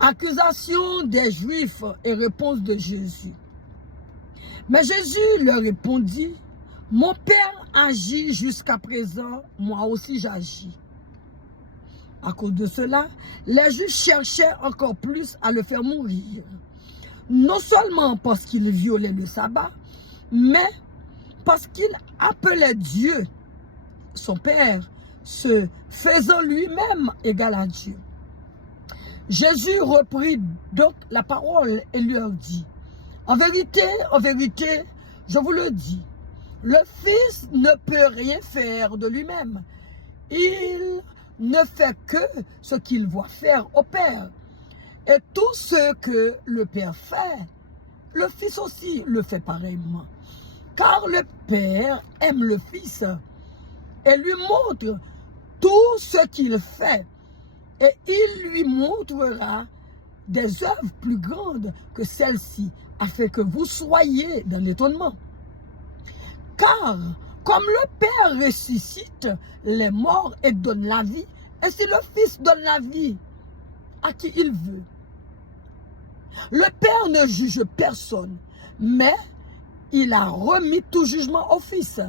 Accusation des Juifs et réponse de Jésus. Mais Jésus leur répondit, « Mon Père agit jusqu'à présent, moi aussi j'agis. » À cause de cela, les Juifs cherchaient encore plus à le faire mourir. Non seulement parce qu'il violait le sabbat, mais parce qu'il appelait Dieu, son Père, se faisant lui-même égal à Dieu. Jésus reprit donc la parole et leur dit, en vérité, je vous le dis, le Fils ne peut rien faire de lui-même. Il ne fait que ce qu'il voit faire au Père. Et tout ce que le Père fait, le Fils aussi le fait pareillement. Car le Père aime le Fils et lui montre tout ce qu'il fait. Et il lui montrera des œuvres plus grandes que celles-ci, afin que vous soyez dans l'étonnement. Car, comme le Père ressuscite les morts et donne la vie, ainsi le Fils donne la vie à qui il veut. Le Père ne juge personne, mais il a remis tout jugement au Fils,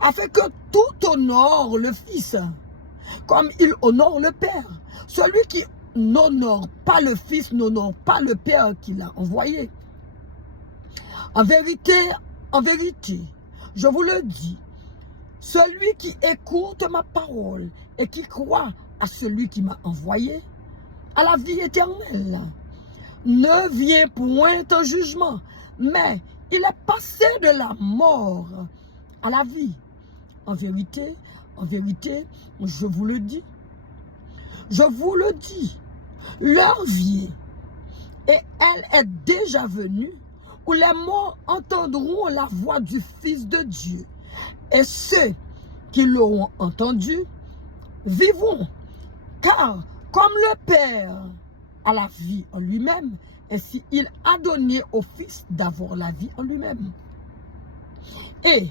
afin que tout honore le Fils, comme il honore le Père. Celui qui n'honore pas le Fils n'honore pas le Père qui l'a envoyé. En vérité, je vous le dis, celui qui écoute ma parole et qui croit à celui qui m'a envoyé, à la vie éternelle, ne vient point en jugement, mais il est passé de la mort à la vie. En vérité, je vous le dis, l'heure vient, et elle est déjà venue, où les morts entendront la voix du Fils de Dieu, et ceux qui l'auront entendu vivront, car comme le Père a la vie en lui-même, ainsi il a donné au Fils d'avoir la vie en lui-même. Et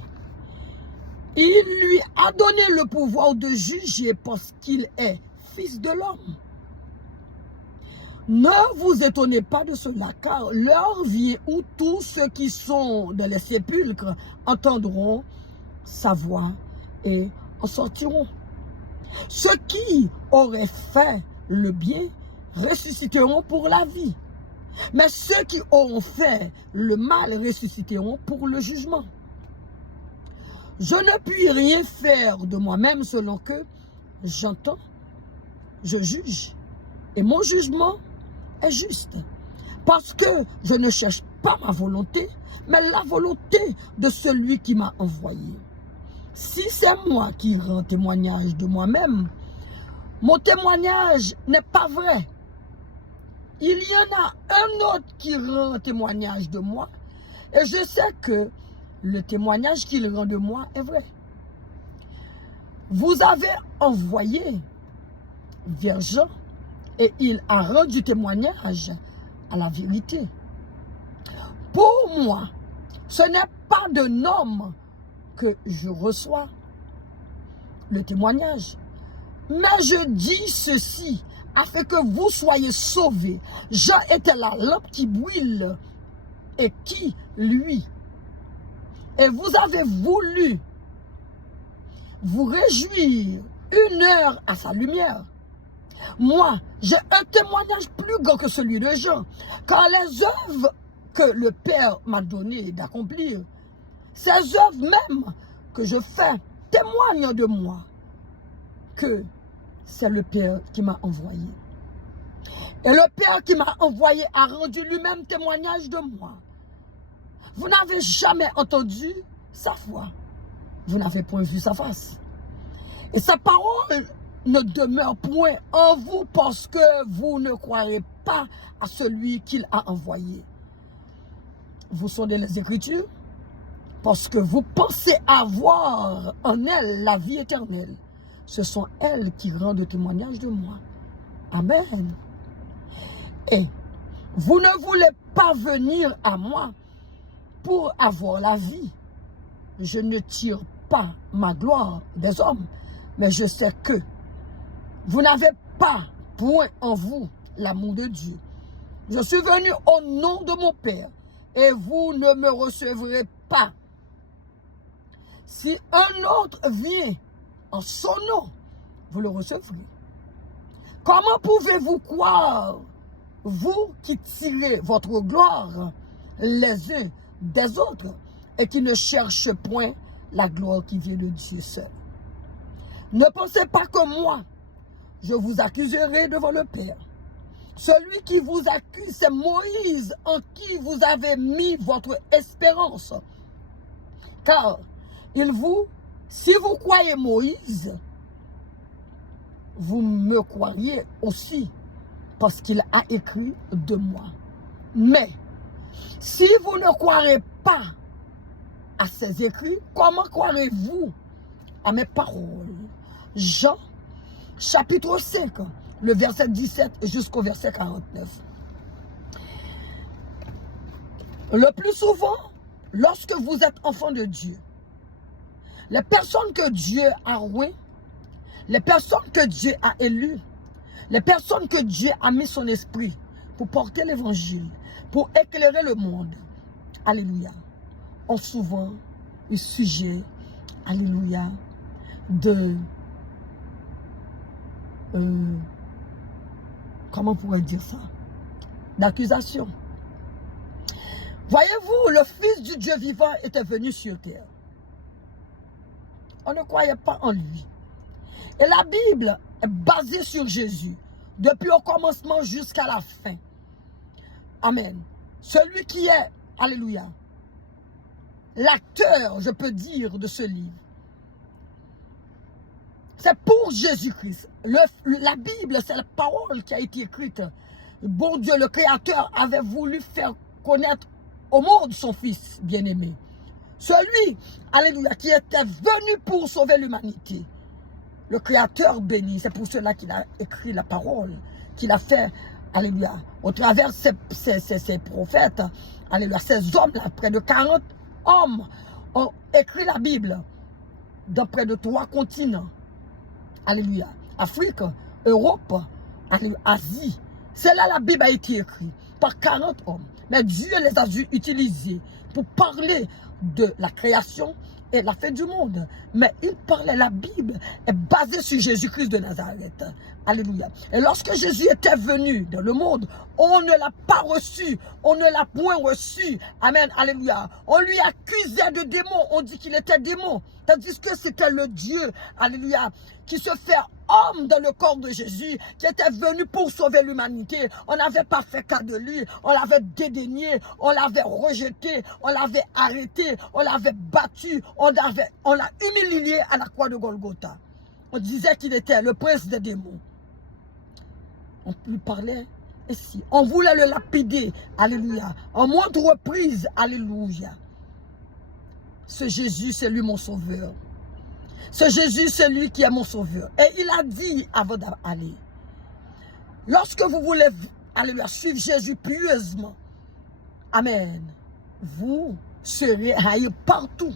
il lui a donné le pouvoir de juger parce qu'il est Fils de l'homme. Ne vous étonnez pas de cela, car l'heure vient où tous ceux qui sont dans les sépulcres entendront sa voix et en sortiront. Ceux qui auraient fait le bien ressusciteront pour la vie, mais ceux qui auront fait le mal ressusciteront pour le jugement. Je ne puis rien faire de moi-même selon que j'entends, je juge, et mon jugement est juste, parce que je ne cherche pas ma volonté, mais la volonté de celui qui m'a envoyé. Si c'est moi qui rends témoignage de moi-même, mon témoignage n'est pas vrai. Il y en a un autre qui rend témoignage de moi, et je sais que le témoignage qu'il rend de moi est vrai. Vous avez envoyé vers Jean, et il a rendu témoignage à la vérité. Pour moi, ce n'est pas d'un homme que je reçois le témoignage, mais je dis ceci afin que vous soyez sauvés. Jean était la lampe qui brûle et qui luit. Et vous avez voulu vous réjouir une heure à sa lumière. Moi, j'ai un témoignage plus grand que celui de Jean, car les œuvres que le Père m'a donné d'accomplir, ces œuvres même que je fais témoignent de moi, que c'est le Père qui m'a envoyé. Et le Père qui m'a envoyé a rendu lui-même témoignage de moi. Vous n'avez jamais entendu sa voix, vous n'avez point vu sa face. Et sa parole ne demeure point en vous parce que vous ne croirez pas à celui qu'il a envoyé. Vous sondez les Écritures parce que vous pensez avoir en elles la vie éternelle. Ce sont elles qui rendent témoignage de moi. Amen. Et vous ne voulez pas venir à moi pour avoir la vie. Je ne tire pas ma gloire des hommes, mais je sais que vous n'avez pas point en vous l'amour de Dieu. Je suis venu au nom de mon Père et vous ne me recevrez pas. Si un autre vient en son nom, vous le recevrez. Comment pouvez-vous croire, vous qui tirez votre gloire les uns des autres et qui ne cherchez point la gloire qui vient de Dieu seul? Ne pensez pas que moi, je vous accuserai devant le Père. Celui qui vous accuse, c'est Moïse en qui vous avez mis votre espérance. Car si vous croyez Moïse, vous me croiriez aussi, parce qu'il a écrit de moi. Mais, si vous ne croirez pas à ses écrits, comment croirez-vous à mes paroles? Jean, chapitre 5, le verset 17 jusqu'au verset 49. Le plus souvent, lorsque vous êtes enfant de Dieu, les personnes que Dieu a rouées, les personnes que Dieu a élues, les personnes que Dieu a mis son esprit pour porter l'évangile, pour éclairer le monde, alléluia, ont souvent eu sujet, alléluia, de, comment on pourrait dire ça, d'accusation. Voyez-vous, le Fils du Dieu vivant était venu sur terre. On ne croyait pas en lui. Et la Bible est basée sur Jésus, depuis au commencement jusqu'à la fin. Amen. Celui qui est, alléluia, l'acteur, je peux dire, de ce livre. C'est pour Jésus-Christ. La Bible, c'est la parole qui a été écrite. Bon Dieu, le Créateur, avait voulu faire connaître au monde son Fils bien-aimé. Celui, alléluia, qui était venu pour sauver l'humanité. Le Créateur béni, c'est pour cela qu'il a écrit la parole, qu'il a fait, alléluia, au travers ses prophètes, alléluia, ces hommes-là, près de 40 hommes ont écrit la Bible dans près de 3 continents. Alléluia. Afrique, Europe, alléluia, Asie. C'est là la Bible a été écrite par 40 hommes. Mais Dieu les a utilisés pour parler de la création et la fin du monde. Mais il parlait, la Bible est basée sur Jésus-Christ de Nazareth. Alléluia. Et lorsque Jésus était venu dans le monde, on ne l'a pas reçu. On ne l'a point reçu. Amen. Alléluia. On lui accusait de démon. On dit qu'il était démon. Tandis que c'était le Dieu, alléluia, qui se fait homme dans le corps de Jésus, qui était venu pour sauver l'humanité. On n'avait pas fait cas de lui. On l'avait dédaigné. On l'avait rejeté. On l'avait arrêté. On l'avait battu. On l'a humilié à la croix de Golgotha. On disait qu'il était le prince des démons. On lui parlait ainsi. On voulait le lapider. Alléluia. En moindre reprise. Alléluia. Ce Jésus, c'est lui mon sauveur. Ce Jésus, c'est lui qui est mon sauveur. Et il a dit avant d'aller, lorsque vous voulez, alléluia, suivre Jésus pieusement, amen, vous serez haïs partout.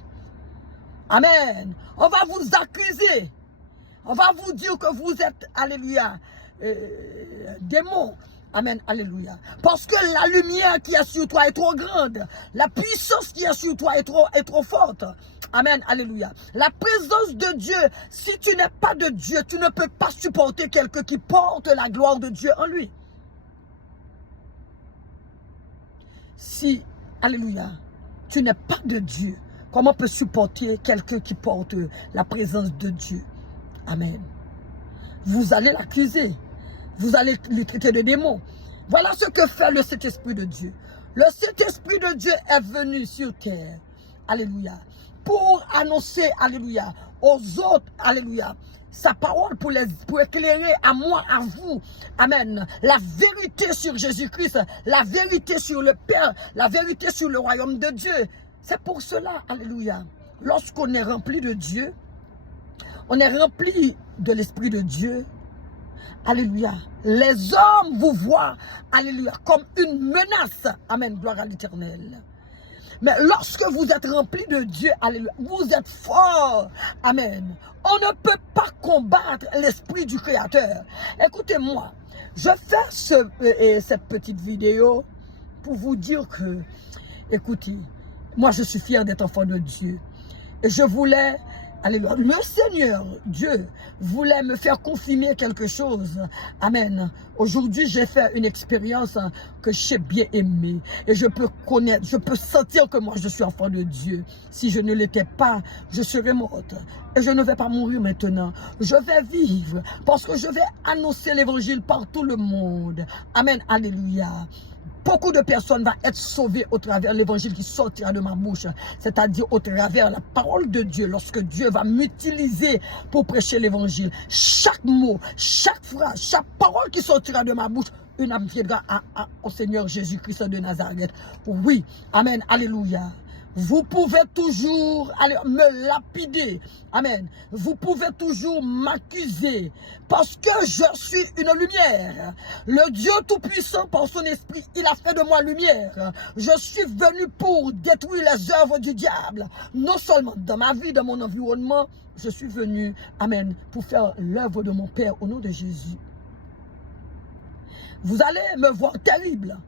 Amen. On va vous accuser. On va vous dire que vous êtes, alléluia, démon. Amen, alléluia. Parce que la lumière qui est sur toi est trop grande. La puissance qui est sur toi est trop forte. Amen, alléluia. La présence de Dieu, si tu n'es pas de Dieu, tu ne peux pas supporter quelqu'un qui porte la gloire de Dieu en lui. Si, alléluia, tu n'es pas de Dieu, comment peut supporter quelqu'un qui porte la présence de Dieu? Amen. Vous allez l'accuser. Vous allez le traiter de démon. Voilà ce que fait le Saint-Esprit de Dieu. Le Saint-Esprit de Dieu est venu sur terre. Alléluia. Pour annoncer, alléluia, aux autres, alléluia, sa parole pour éclairer à moi, à vous, amen, la vérité sur Jésus-Christ, la vérité sur le Père, la vérité sur le royaume de Dieu. C'est pour cela, alléluia, lorsqu'on est rempli de Dieu, on est rempli de l'Esprit de Dieu, alléluia, les hommes vous voient, alléluia, comme une menace, amen, gloire à l'Éternel. Mais lorsque vous êtes rempli de Dieu, alléluia, vous êtes fort. Amen. On ne peut pas combattre l'esprit du Créateur. Écoutez-moi, je fais cette petite vidéo pour vous dire que, écoutez, moi je suis fier d'être enfant de Dieu. Et je voulais, alléluia, le Seigneur, Dieu, voulait me faire confirmer quelque chose. Amen. Aujourd'hui, j'ai fait une expérience que j'ai bien aimée. Et je peux connaître, je peux sentir que moi, je suis enfant de Dieu. Si je ne l'étais pas, je serais morte. Et je ne vais pas mourir maintenant. Je vais vivre parce que je vais annoncer l'évangile par tout le monde. Amen. Alléluia. Beaucoup de personnes vont être sauvées au travers de l'évangile qui sortira de ma bouche. C'est-à-dire au travers de la parole de Dieu. Lorsque Dieu va m'utiliser pour prêcher l'évangile. Chaque mot, chaque phrase, chaque parole qui sortira de ma bouche, une âme viendra au Seigneur Jésus-Christ de Nazareth. Oui, amen, alléluia. Vous pouvez toujours me lapider. Amen. Vous pouvez toujours m'accuser. Parce que je suis une lumière. Le Dieu Tout-Puissant, par son esprit, il a fait de moi lumière. Je suis venu pour détruire les œuvres du diable. Non seulement dans ma vie, dans mon environnement, je suis venu, amen, pour faire l'œuvre de mon Père au nom de Jésus. Vous allez me voir terrible.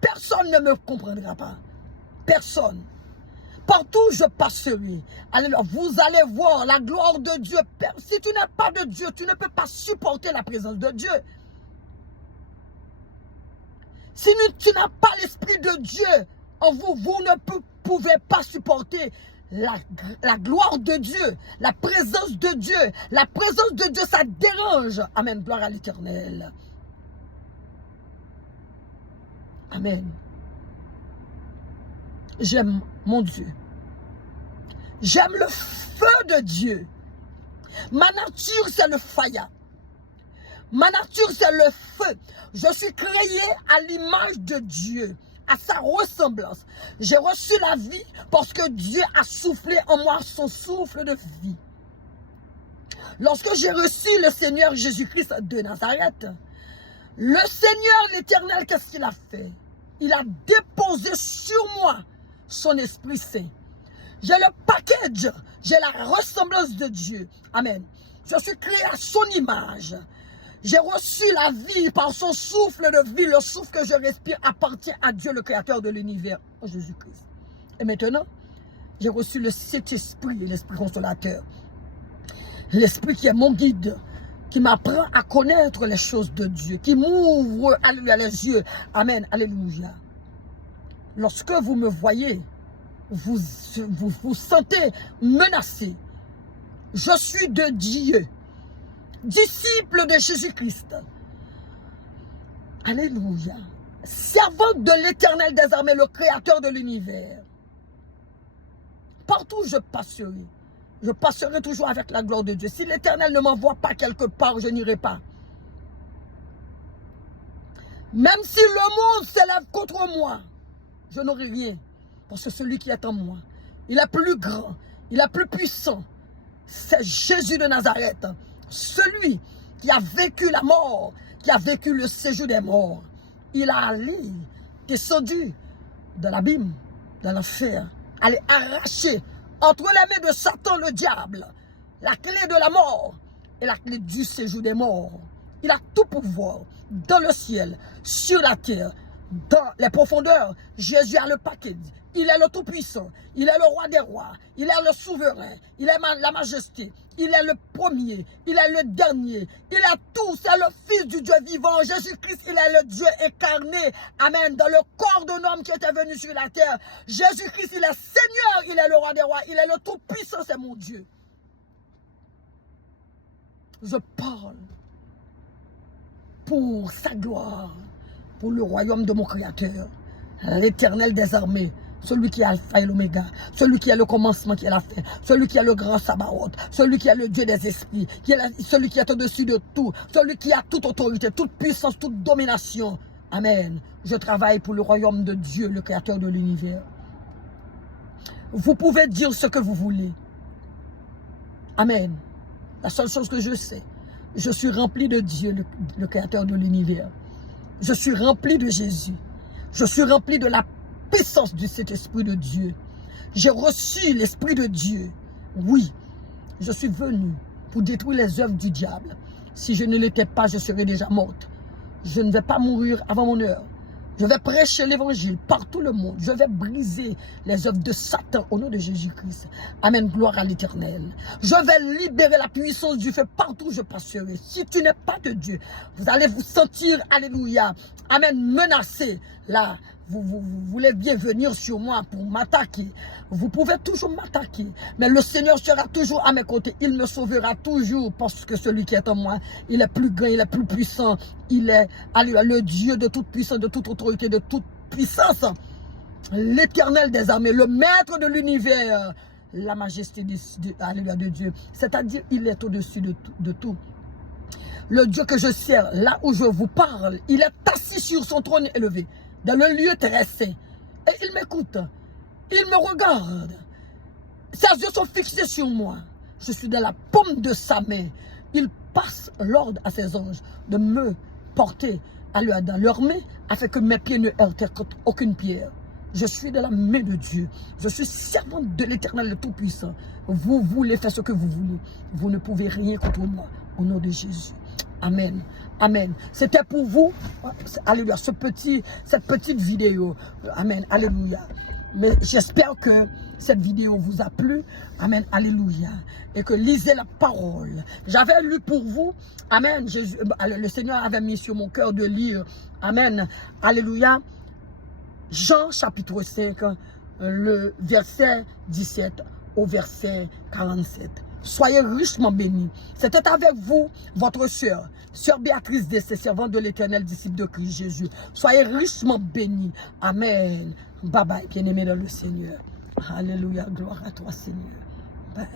Personne ne me comprendra pas. Personne. Partout où je passerai, alors vous allez voir la gloire de Dieu. Si tu n'es pas de Dieu, tu ne peux pas supporter la présence de Dieu. Si tu n'as pas l'esprit de Dieu en vous, vous ne pouvez pas supporter la gloire de Dieu, la présence de Dieu. La présence de Dieu, ça dérange. Amen. Gloire à l'Éternel. Amen. J'aime mon Dieu. J'aime le feu de Dieu. Ma nature, c'est le faya. Ma nature, c'est le feu. Je suis créé à l'image de Dieu, à sa ressemblance. J'ai reçu la vie parce que Dieu a soufflé en moi son souffle de vie. Lorsque j'ai reçu le Seigneur Jésus-Christ de Nazareth, le Seigneur l'Éternel, qu'est-ce qu'il a fait? Il a déposé sur moi son Esprit Saint. J'ai le package, j'ai la ressemblance de Dieu. Amen. Je suis créé à son image. J'ai reçu la vie par son souffle de vie. Le souffle que je respire appartient à Dieu, le Créateur de l'univers, Jésus-Christ. Et maintenant, j'ai reçu le Saint-Esprit, l'Esprit consolateur. L'Esprit qui est mon guide, qui m'apprend à connaître les choses de Dieu, qui m'ouvre les yeux. Amen. Alléluia. Lorsque vous me voyez, vous sentez menacé. Je suis de Dieu, disciple de Jésus-Christ. Alléluia. Servante de l'Éternel des armées, le Créateur de l'univers. Partout où je passerai toujours avec la gloire de Dieu. Si l'Éternel ne m'envoie pas quelque part, je n'irai pas. Même si le monde s'élève contre moi, je n'aurai rien. Parce que celui qui est en moi, il est plus grand, il est plus puissant. C'est Jésus de Nazareth. Celui qui a vécu la mort, qui a vécu le séjour des morts. Il a allé, descendu de l'abîme, de l'enfer, aller arracher entre les mains de Satan le diable, la clé de la mort et la clé du séjour des morts. Il a tout pouvoir dans le ciel, sur la terre, dans les profondeurs. Jésus a le paquet. Il est le Tout-Puissant. Il est le Roi des Rois. Il est le Souverain. Il est la Majesté. Il est le premier. Il est le dernier. Il a tout. C'est le Fils du Dieu vivant. Jésus-Christ, il est le Dieu incarné. Amen. Dans le corps d'un homme qui était venu sur la terre. Jésus-Christ, il est Seigneur. Il est le Roi des Rois. Il est le Tout-Puissant. C'est mon Dieu. Je parle pour sa gloire, pour le royaume de mon Créateur, l'Éternel des armées, celui qui est Alpha et l'Oméga, celui qui est le commencement, qui est la fin, celui qui est le grand Sabaoth, celui qui est le Dieu des esprits, celui qui est au-dessus de tout, celui qui a toute autorité, toute puissance, toute domination. Amen. Je travaille pour le royaume de Dieu, le Créateur de l'univers. Vous pouvez dire ce que vous voulez. Amen. La seule chose que je sais, je suis rempli de Dieu, le Créateur de l'univers. Je suis rempli de Jésus. Je suis rempli de la puissance du Saint-Esprit de Dieu. J'ai reçu l'Esprit de Dieu. Oui, je suis venu pour détruire les œuvres du diable. Si je ne l'étais pas, je serais déjà morte. Je ne vais pas mourir avant mon heure. Je vais prêcher l'évangile par tout le monde. Je vais briser les œuvres de Satan au nom de Jésus-Christ. Amen, gloire à l'Éternel. Je vais libérer la puissance du feu partout où je passerai. Si tu n'es pas de Dieu, vous allez vous sentir, alléluia, amen, menacé. Là, vous voulez bien venir sur moi pour m'attaquer. Vous pouvez toujours m'attaquer. Mais le Seigneur sera toujours à mes côtés. Il me sauvera toujours parce que celui qui est en moi, il est plus grand, il est plus puissant. Il est, alléluia, le Dieu de toute puissance, de toute autorité, de toute puissance. L'Éternel des armées, le maître de l'univers. La majesté alléluia, de Dieu. C'est-à-dire, il est au-dessus de tout. Le Dieu que je sers, là où je vous parle, il est assis sur son trône élevé, dans le lieu très saint. Et il m'écoute. Il me regarde. Ses yeux sont fixés sur moi. Je suis dans la paume de sa main. Il passe l'ordre à ses anges de me porter dans leurs mains afin que mes pieds ne heurtent contre aucune pierre. Je suis dans la main de Dieu. Je suis servante de l'Éternel le Tout-Puissant. Vous voulez faire ce que vous voulez. Vous ne pouvez rien contre moi. Au nom de Jésus. Amen. Amen. C'était pour vous, alléluia, cette petite vidéo. Amen. Alléluia. Mais j'espère que cette vidéo vous a plu. Amen. Alléluia. Et que lisez la parole. J'avais lu pour vous. Amen. Le Seigneur avait mis sur mon cœur de lire. Amen. Alléluia. Jean chapitre 5, le verset 17 au verset 47. Soyez richement bénis. C'était avec vous, votre sœur Béatrice Dessé, servante de l'Éternel, disciple de Christ Jésus. Soyez richement bénis. Amen. Bye bye, bien-aimés dans le Seigneur. Alléluia, gloire à toi, Seigneur. Bye.